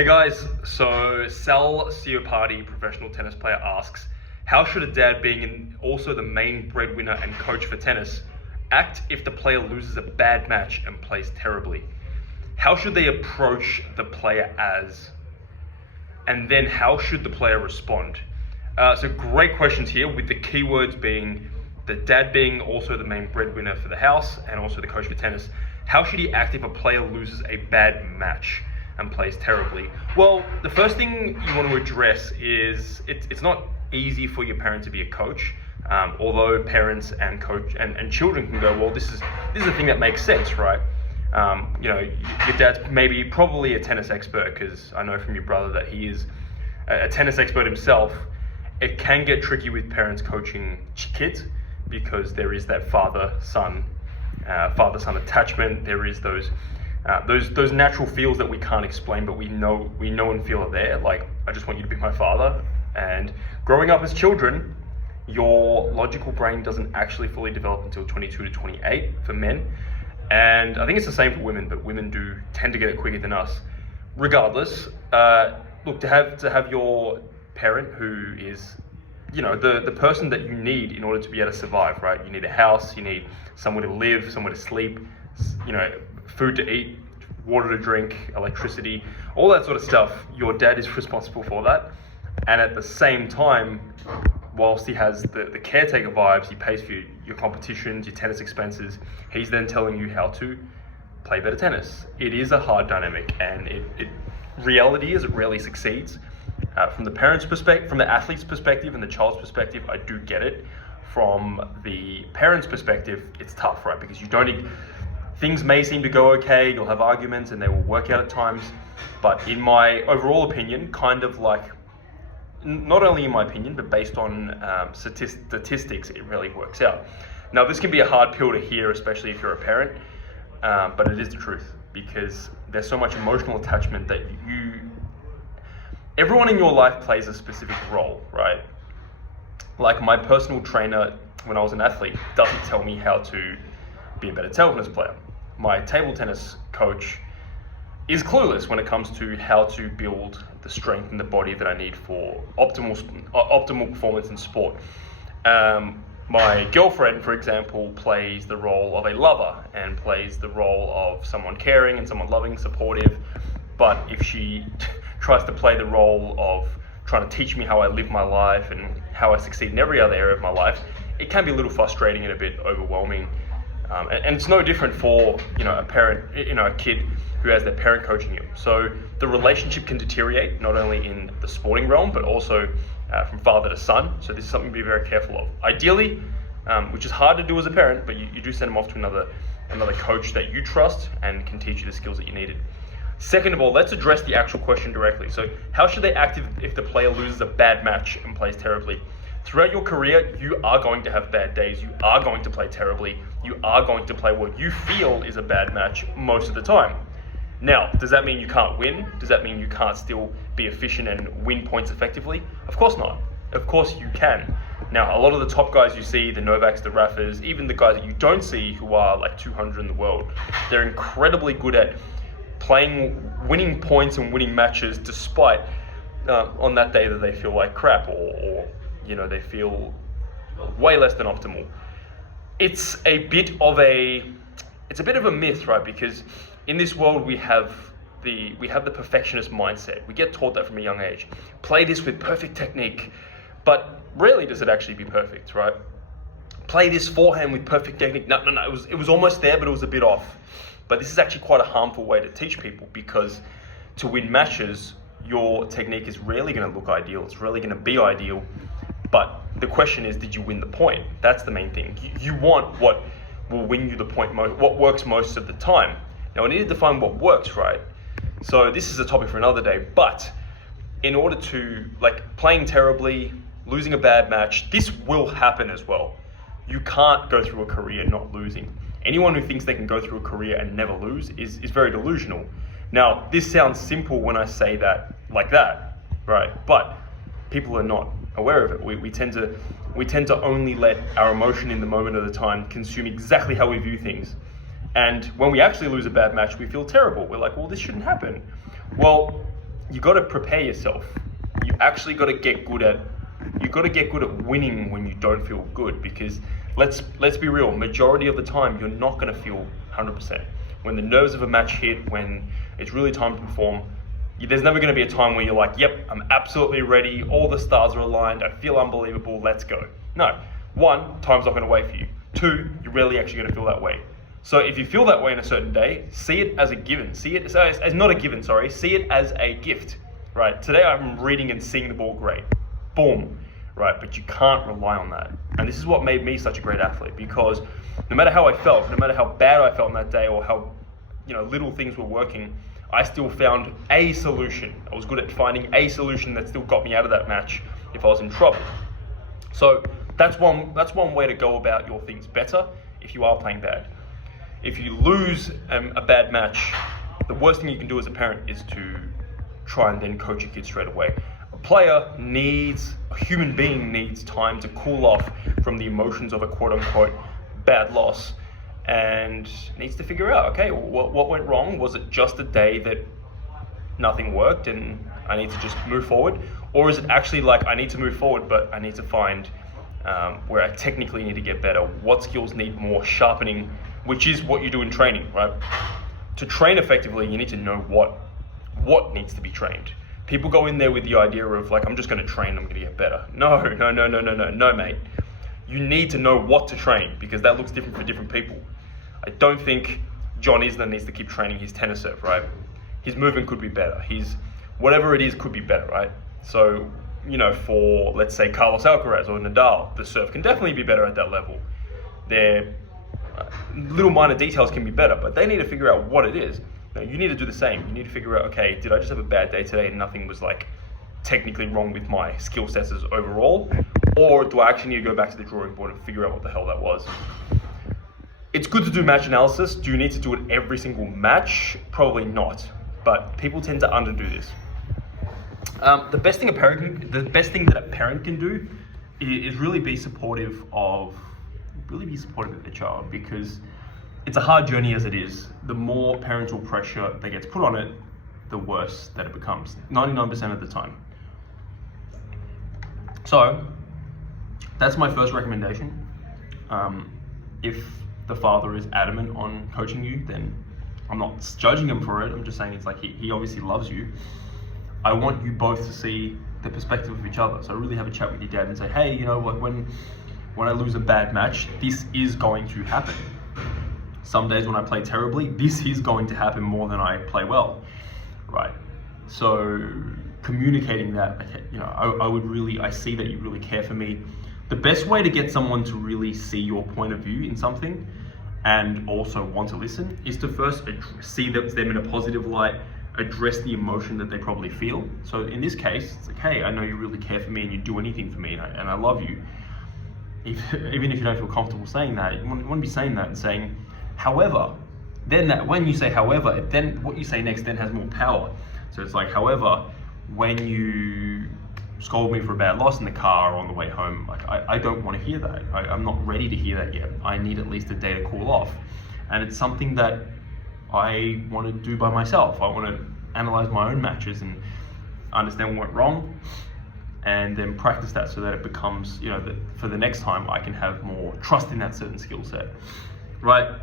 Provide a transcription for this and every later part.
Hey guys, so Sal Siopati, professional tennis player, asks, how should a dad, being also the main breadwinner and coach for tennis, act if the player loses a bad match and plays terribly? How should they approach the player as? And then how should the player respond? So great questions here, with the keywords being the dad being also the main breadwinner for the house and also the coach for tennis. How should he act if a player loses a bad match and plays terribly? Well, the first thing you want to address is it's not easy for your parent to be a coach. Although parents and coach and children can go, well, this is a thing that makes sense, right? Your dad's probably a tennis expert, because I know from your brother that he is a tennis expert himself. It can get tricky with parents coaching kids, because there is that father-son attachment. There is those natural feels that we can't explain, but we know and feel are there. Like, I just want you to be my father. And growing up as children, your logical brain doesn't actually fully develop until 22 to 28 for men. And I think it's the same for women, but women do tend to get it quicker than us. Regardless, look, to have your parent who is, the person that you need in order to be able to survive, right? You need a house, you need somewhere to live, somewhere to sleep, food to eat, water to drink, electricity, all that sort of stuff. Your dad is responsible for that. And at the same time, whilst he has the caretaker vibes, he pays for your competitions, your tennis expenses, he's then telling you how to play better tennis. It is a hard dynamic, and reality is it rarely succeeds. From the parent's perspective, from the athlete's perspective and the child's perspective, I do get it. From the parent's perspective, it's tough, right? Because things may seem to go okay, you'll have arguments and they will work out at times. But in my overall opinion, not only in my opinion, but based on statistics, it really works out. Now, this can be a hard pill to hear, especially if you're a parent, but it is the truth, because there's so much emotional attachment that everyone in your life plays a specific role, right? Like, my personal trainer, when I was an athlete, doesn't tell me how to be a better table tennis player. My table tennis coach is clueless when it comes to how to build the strength in the body that I need for optimal performance in sport. My girlfriend, for example, plays the role of a lover and plays the role of someone caring and someone loving, supportive. But if she tries to play the role of trying to teach me how I live my life and how I succeed in every other area of my life, it can be a little frustrating and a bit overwhelming. And it's no different for a parent, a kid who has their parent coaching you. So the relationship can deteriorate, not only in the sporting realm, but also from father to son. So this is something to be very careful of. Ideally, which is hard to do as a parent, but you do send them off to another coach that you trust and can teach you the skills that you needed. Second of all, let's address the actual question directly. So how should they act if the player loses a bad match and plays terribly? Throughout your career, you are going to have bad days. You are going to play terribly. You are going to play what you feel is a bad match most of the time. Now, does that mean you can't win? Does that mean you can't still be efficient and win points effectively? Of course not. Of course you can. Now, a lot of the top guys you see, the Novaks, the Rafas, even the guys that you don't see who are like 200 in the world, they're incredibly good at winning points and winning matches despite on that day that they feel like crap or they feel way less than optimal. It's a bit of a myth, right? Because in this world we have the perfectionist mindset. We get taught that from a young age. Play this with perfect technique, but rarely does it actually be perfect, right? Play this forehand with perfect technique. No, it was almost there, but it was a bit off. But this is actually quite a harmful way to teach people, because to win matches, your technique is rarely going to look ideal. It's rarely going to be ideal. But the question is, did you win the point? That's the main thing. You want what will win you the point, what works most of the time. Now, I need to define what works, right? So this is a topic for another day. But in order to, playing terribly, losing a bad match, this will happen as well. You can't go through a career not losing. Anyone who thinks they can go through a career and never lose is very delusional. Now, this sounds simple when I say that like that, right? But people are not aware of it. We tend to only let our emotion in the moment of the time consume exactly how we view things. And when we actually lose a bad match, we feel terrible. We're like, well, this shouldn't happen. Well, you got to prepare yourself. You actually got to get good at winning when you don't feel good, because let's be real, majority of the time you're not going to feel 100%. When the nerves of a match hit, when it's really time to perform, there's never going to be a time where you're like, yep, I'm absolutely ready, all the stars are aligned, I feel unbelievable, let's go. No. One, time's not going to wait for you. Two, you're rarely actually going to feel that way. So if you feel that way in a certain day, see it as a given. See it as not a given, sorry. See it as a gift, right? Today I'm reading and seeing the ball great. Boom, right? But you can't rely on that. And this is what made me such a great athlete, because no matter how I felt, no matter how bad I felt on that day, or how little things were working, I still found a solution. I was good at finding a solution that still got me out of that match if I was in trouble. So that's one way to go about your things better if you are playing bad. If you lose a bad match, the worst thing you can do as a parent is to try and then coach your kid straight away. A human being needs time to cool off from the emotions of a quote-unquote bad loss, and needs to figure out, okay, what went wrong? Was it just a day that nothing worked and I need to just move forward? Or is it actually like, I need to move forward, but I need to find where I technically need to get better? What skills need more sharpening? Which is what you do in training, right? To train effectively, you need to know what needs to be trained. People go in there with the idea of like, I'm just going to train, I'm going to get better. No, mate. You need to know what to train, because that looks different for different people. I don't think John Isner needs to keep training his tennis serve, right? His movement could be better. His whatever it is could be better, right? So, for let's say Carlos Alcaraz or Nadal, the serve can definitely be better at that level. Their little minor details can be better, but they need to figure out what it is. Now, you need to do the same. You need to figure out, okay, did I just have a bad day today and nothing was like technically wrong with my skill sets as overall? Or do I actually need to go back to the drawing board and figure out what the hell that was? It's good to do match analysis. Do you need to do it every single match? Probably not, but people tend to underdo this. The best thing that a parent can do is really be supportive of their child, because it's a hard journey as it is. The more parental pressure that gets put on it, the worse that it becomes, 99% of the time. So that's my first recommendation. If the father is adamant on coaching you, then I'm not judging him for it. I'm just saying it's like he obviously loves you. I want you both to see the perspective of each other. So really have a chat with your dad and say, hey, when I lose a bad match, this is going to happen. Some days when I play terribly, this is going to happen more than I play well, right? So communicating that, I see that you really care for me. The best way to get someone to really see your point of view in something and also want to listen is to first see them in a positive light, address the emotion that they probably feel. So in this case, it's like, hey, I know you really care for me and you do anything for me, and I love you. Even if you don't feel comfortable saying that, you want to be saying that and saying, however, then that when you say however, then what you say next then has more power. So it's like, however, when you scold me for a bad loss in the car or on the way home, like I don't want to hear that. I'm not ready to hear that yet. I need at least a day to cool off. And it's something that I want to do by myself. I want to analyze my own matches and understand what went wrong, and then practice that so that it becomes, that for the next time I can have more trust in that certain skill set, right?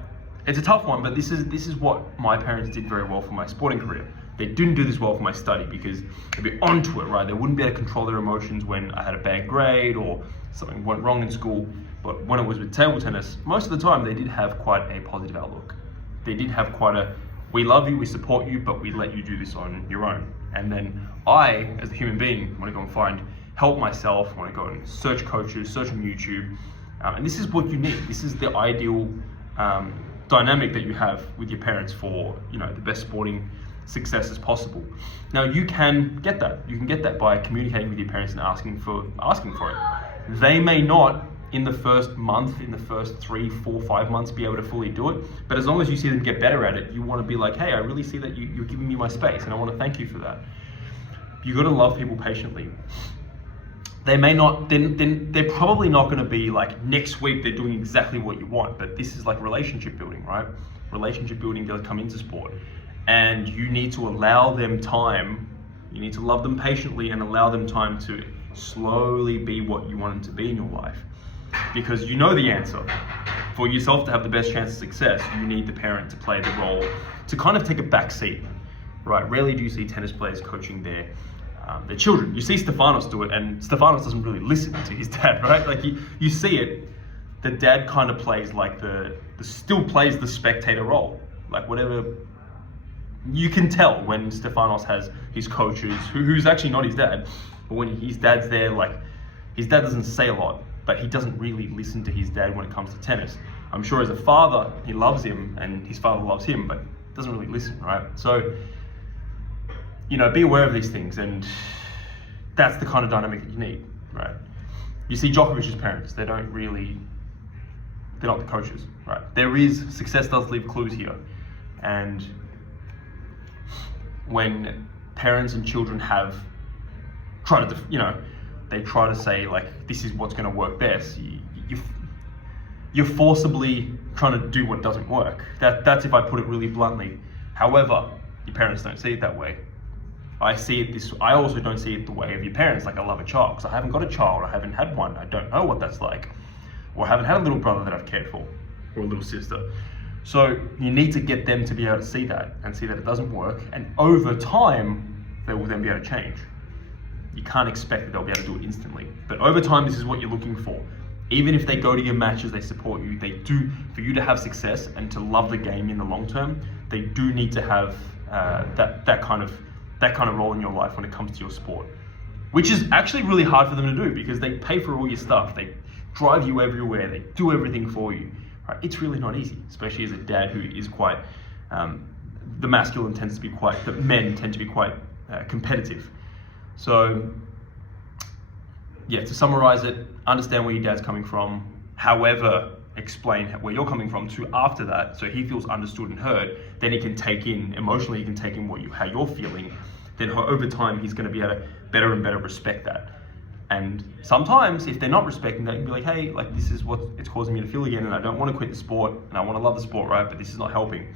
It's a tough one, but this is what my parents did very well for my sporting career. They didn't do this well for my study because they'd be onto it, right? They wouldn't be able to control their emotions when I had a bad grade or something went wrong in school. But when it was with table tennis, most of the time they did have quite a positive outlook. They did have quite a, we love you, we support you, but we let you do this on your own. And then I, as a human being, want to go and find help myself, want to go and search coaches, search on YouTube. And this is what you need. This is the ideal dynamic that you have with your parents for, the best sporting success as possible. Now you can get that. You can get that by communicating with your parents and asking for it. They may not in the first month, in the first 3, 4, 5 months be able to fully do it, but as long as you see them get better at it, you want to be like, hey, I really see that you're giving me my space and I want to thank you for that. You got to love people patiently. They may not, then they're probably not going to be like next week they're doing exactly what you want, but this is like relationship building, right? Relationship building does come into sport, and you need to allow them time You need to love them patiently and allow them time to slowly be what you want them to be in your life. Because you know the answer. For yourself to have the best chance of success, you need the parent to play the role, to kind of take a back seat, right? Rarely do you see tennis players coaching their children. You see Stefanos do it, and Stefanos doesn't really listen to his dad, right? Like you see it, the dad kind of plays like still plays the spectator role. Like whatever, you can tell when Stefanos has his coaches, who's actually not his dad, but when his dad's there, like his dad doesn't say a lot, but he doesn't really listen to his dad when it comes to tennis. I'm sure as a father, he loves him and his father loves him, but doesn't really listen, right? So, be aware of these things, and that's the kind of dynamic that you need, right? You see Djokovic's parents, they're not the coaches, right? Success does leave clues here. And when parents and children they try to say like, this is what's going to work best, you're forcibly trying to do what doesn't work. That's if I put it really bluntly. However, your parents don't see it that way. I also don't see it the way of your parents. Like, I love a child because I haven't got a child, I haven't had one, I don't know what that's like, or I haven't had a little brother that I've cared for, or a little sister. So you need to get them to be able to see that and see that it doesn't work, and over time they will then be able to change. You can't expect that they'll be able to do it instantly, but over time this is what you're looking for. Even if they go to your matches, they support you, for you to have success and to love the game in the long term, they do need to have that kind of role in your life when it comes to your sport, which is actually really hard for them to do because they pay for all your stuff, they drive you everywhere, they do everything for you. Right? It's really not easy, especially as a dad who is quite, the men tend to be quite competitive. So yeah, to summarize it, understand where your dad's coming from, however, explain where you're coming from to after that, so he feels understood and heard, then he can take in, emotionally, he can take in how you're feeling, then over time, he's gonna be able to better and better respect that. And sometimes, if they're not respecting that, you can be like, hey, like this is what it's causing me to feel again, and I don't wanna quit the sport, and I wanna love the sport, right, but this is not helping.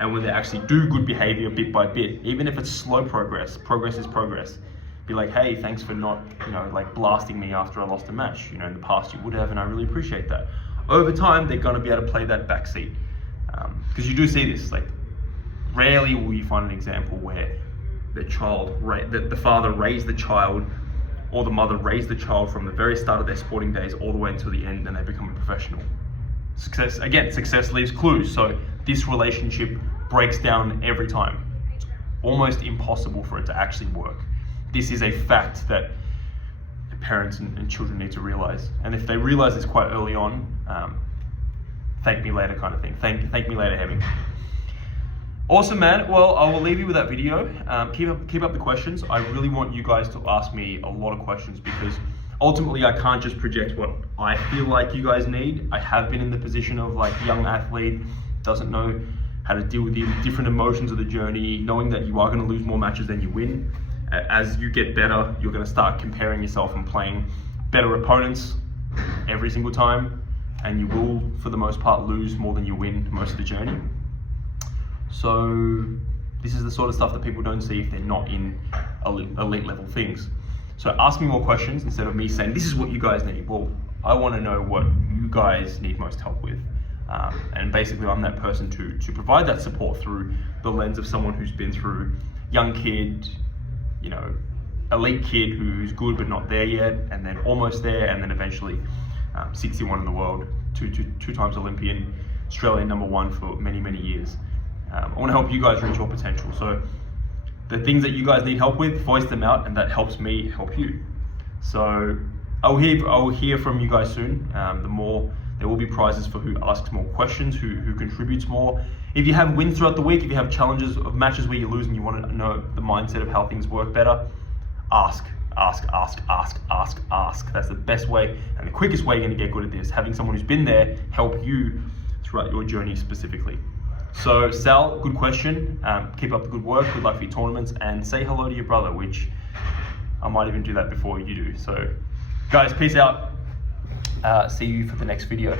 And when they actually do good behavior bit by bit, even if it's slow progress is progress. Be like, hey, thanks for not, blasting me after I lost a match. In the past you would have, and I really appreciate that. Over time, they're gonna be able to play that backseat. Because you do see this, like, rarely will you find an example where the father raised the child, or the mother raised the child from the very start of their sporting days all the way until the end, and they become a professional. Success leaves clues, so this relationship breaks down every time. It's almost impossible for it to actually work. This is a fact that parents and children need to realize. And if they realize this quite early on, thank me later kind of thing. Thank me later, Hemming. Awesome, man. Well, I will leave you with that video. Keep up the questions. I really want you guys to ask me a lot of questions because ultimately I can't just project what I feel like you guys need. I have been in the position of like young athlete, doesn't know how to deal with the different emotions of the journey, knowing that you are going to lose more matches than you win. As you get better, you're going to start comparing yourself and playing better opponents every single time, and you will, for the most part, lose more than you win most of the journey. So this is the sort of stuff that people don't see if they're not in elite level things. So ask me more questions instead of me saying, this is what you guys need. Well, I want to know what you guys need most help with. And basically I'm that person to provide that support through the lens of someone who's been through young kid, elite kid who's good but not there yet, and then almost there, and then eventually 61 in the world, two times Olympian, Australian #1 for many, many years. I want to help you guys reach your potential. So the things that you guys need help with, voice them out, and that helps me help you. So I will hear from you guys soon. There will be prizes for who asks more questions, who contributes more. If you have wins throughout the week, if you have challenges of matches where you lose and you want to know the mindset of how things work better, ask. That's the best way and the quickest way you're going to get good at this. Having someone who's been there help you throughout your journey specifically. So Sal, good question. Keep up the good work. Good luck for your tournaments, and say hello to your brother, which I might even do that before you do. So guys, peace out. See you for the next video.